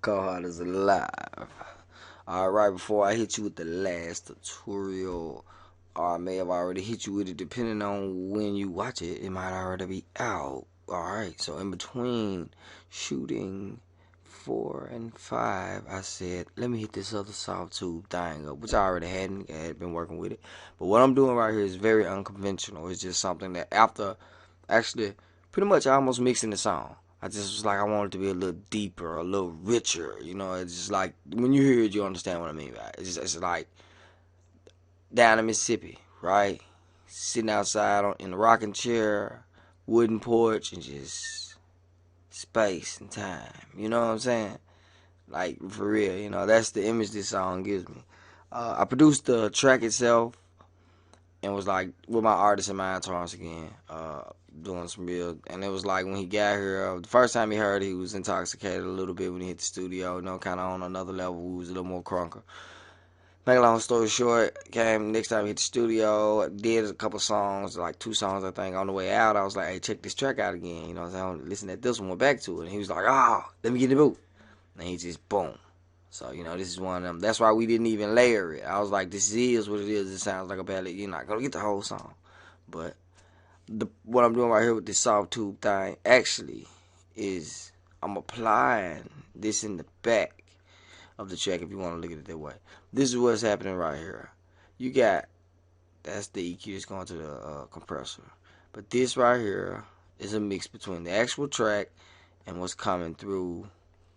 Cohort is alive. Alright, before I hit you with the last tutorial, or I may have already hit you with it, depending on when you watch it, it might already be out. Alright, so in between shooting 4 and 5, I said, let me hit this other Softube thing up, which I already had been working with it. But what I'm doing right here is very unconventional. It's just something that after actually pretty much almost mixing the song, I just was like, I want it to be a little deeper, a little richer. You know, it's just like, when you hear it, you understand what I mean, right? It's like, down in Mississippi, right? Sitting outside in the rocking chair, wooden porch, and just space and time. You know what I'm saying? Like, for real, you know, that's the image this song gives me. I produced the track itself and was like, with my artist in mind, Torrance again, doing some real, and it was like when he got here, the first time he heard it, he was intoxicated a little bit when he hit the studio, you know, kind of on another level. We was a little more crunker. Make a long story short, came next time he hit the studio, did a couple songs, like 2 songs I think. On the way out, I was like, hey, check this track out again, you know what I'm saying? Listen to this one, went back to it, and he was like, oh, let me get the boot. And he just, boom. So, you know, this is one of them. That's why we didn't even layer it. I was like, this is what it is. It sounds like a ballad. You're not going to get the whole song. But what I'm doing right here with this Softube thing actually is I'm applying this in the back of the track if you want to look at it that way. This is what's happening right here. You got, that's the EQ that's going to the compressor. But this right here is a mix between the actual track and what's coming through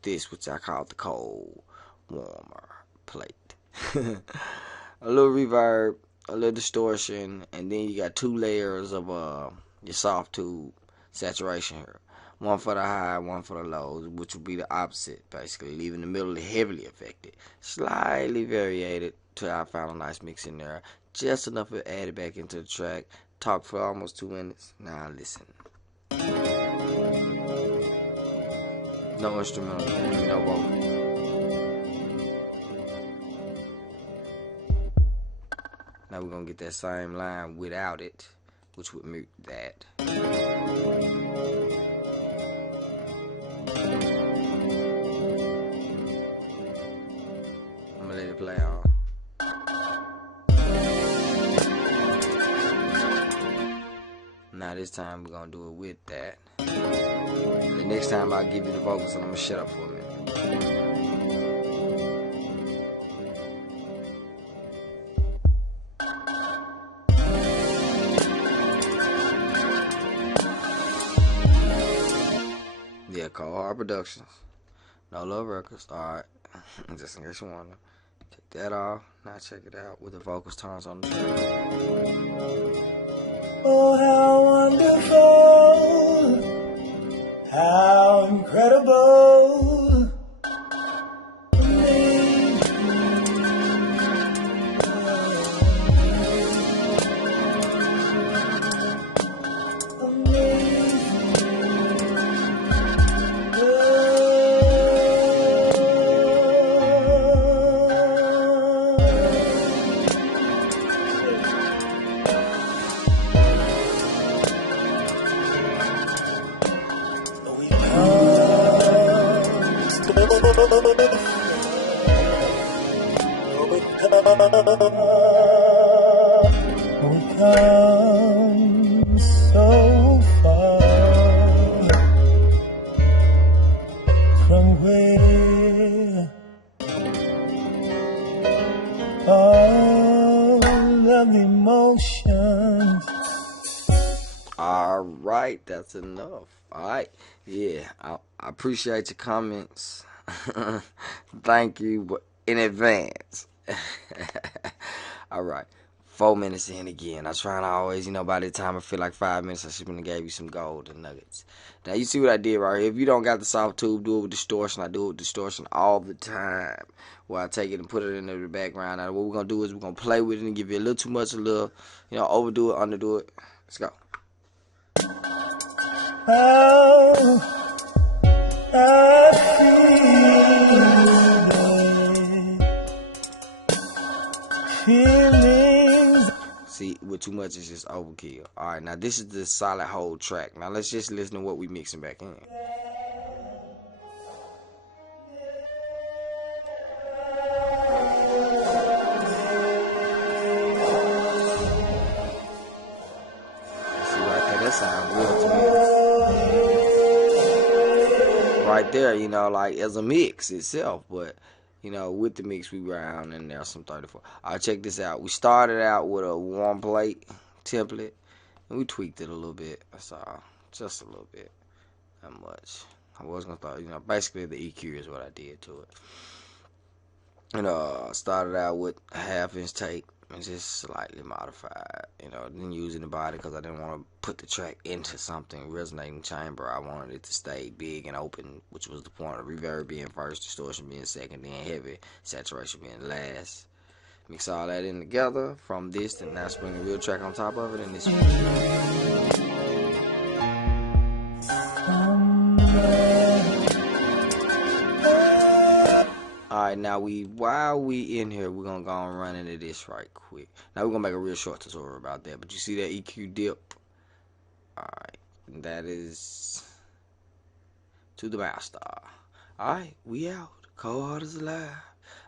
this, which I call the cold warmer plate. A little reverb, a little distortion, and then you got 2 layers of your Softube saturation here. One for the high, one for the lows, which will be the opposite, basically, leaving the middle heavily affected. Slightly variated till I found a nice mix in there. Just enough to add it back into the track. Talk for almost 2 minutes. Now listen. No instrumental, no vocal. Now we're going to get that same line without it, which would mute that. I'm going to let it play on. Now this time we're going to do it with that. And the next time I'll give you the vocals and I'm going to shut up for a minute. Yeah, Cohort Productions. No Love Records. Alright. Just in case you want to take that off. Now check it out with the vocals tones on the track. Oh, how wonderful, how incredible, amazing, we come so far from where all of the emotions. Alright, that's enough. Alright, yeah, I appreciate your comments. Thank you in advance. Alright, 4 minutes in again. I try to always, you know, by the time I feel like 5 minutes, I should have gave you some golden nuggets. Now, you see what I did right here. If you don't got the Softube, do it with distortion. I do it with distortion all the time, where I take it and put it in the background. Now, what we're going to do is we're going to play with it and give you a little too much, a little, you know, overdo it, underdo it. Let's go. Oh, I feel feelings. See, with too much, it's just overkill. Alright, now this is the solid whole track. Now let's just listen to what we mixing back in. right there, you know, like as a mix itself. But, you know, with the mix, we round in there some 34. All right, check this out. We started out with a warm plate template, and we tweaked it a little bit. That's all. Just a little bit. Not much. I was going to thought, you know, basically the EQ is what I did to it. And started out with a 1/2 inch tape and just slightly modified, you know, then using the body because I didn't want to put the track into something resonating chamber. I wanted it to stay big and open, which was the point of reverb being first, distortion being second, then heavy, saturation being last. Mix all that in together from this, then now spring the real track on top of it, and this one. Alright, now while we in here, we're gonna go and run into this right quick. Now we're gonna make a real short tutorial about that. But you see that EQ dip? Alright, that is to the master. Alright, we out. Cold Heart is alive.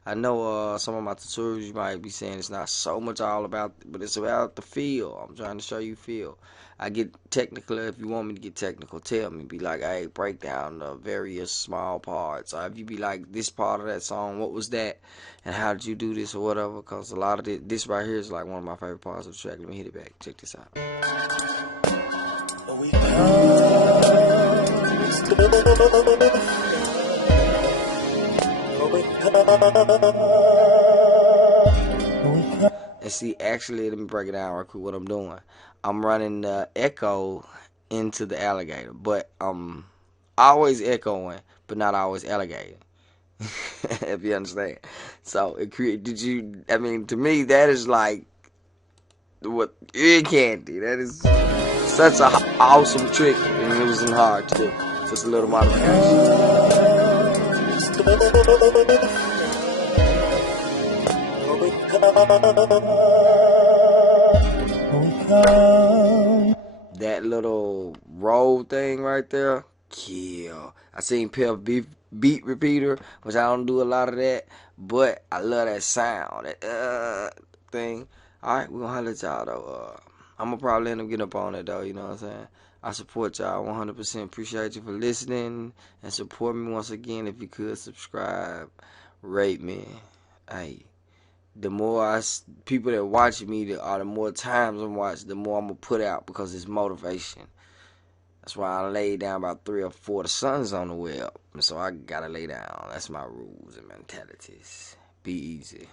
I know some of my tutorials you might be saying it's not so much all about, but it's about the feel. I'm trying to show you feel. I get technical. If you want me to get technical, tell me. Be like, hey, break down the various small parts. Or if you be like, this part of that song, what was that? And how did you do this or whatever? Because a lot of this right here is like one of my favorite parts of the track. Let me hit it back. Check this out. And see, actually, let me break it down real quick what I'm doing. I'm running the echo into the alligator, but I'm always echoing, but not always alligating. If you understand. So it I mean, to me, that is like what ear candy. That is such an awesome trick, and it wasn't hard to do. Just a little modification. That little roll thing right there, kill. I seen Pep beat repeater, which I don't do a lot of that, but I love that sound, that thing. Alright, we're gonna holler at y'all though. I'm gonna probably end up getting up on it though, you know what I'm saying? I support y'all 100%. Appreciate you for listening and support me once again. If you could subscribe, rate me. Hey, the more people that watch me, the more times I'm watching, the more I'm gonna put out because it's motivation. That's why I lay down about 3 or 4. The sun's on the way up, and so I gotta lay down. That's my rules and mentalities. Be easy.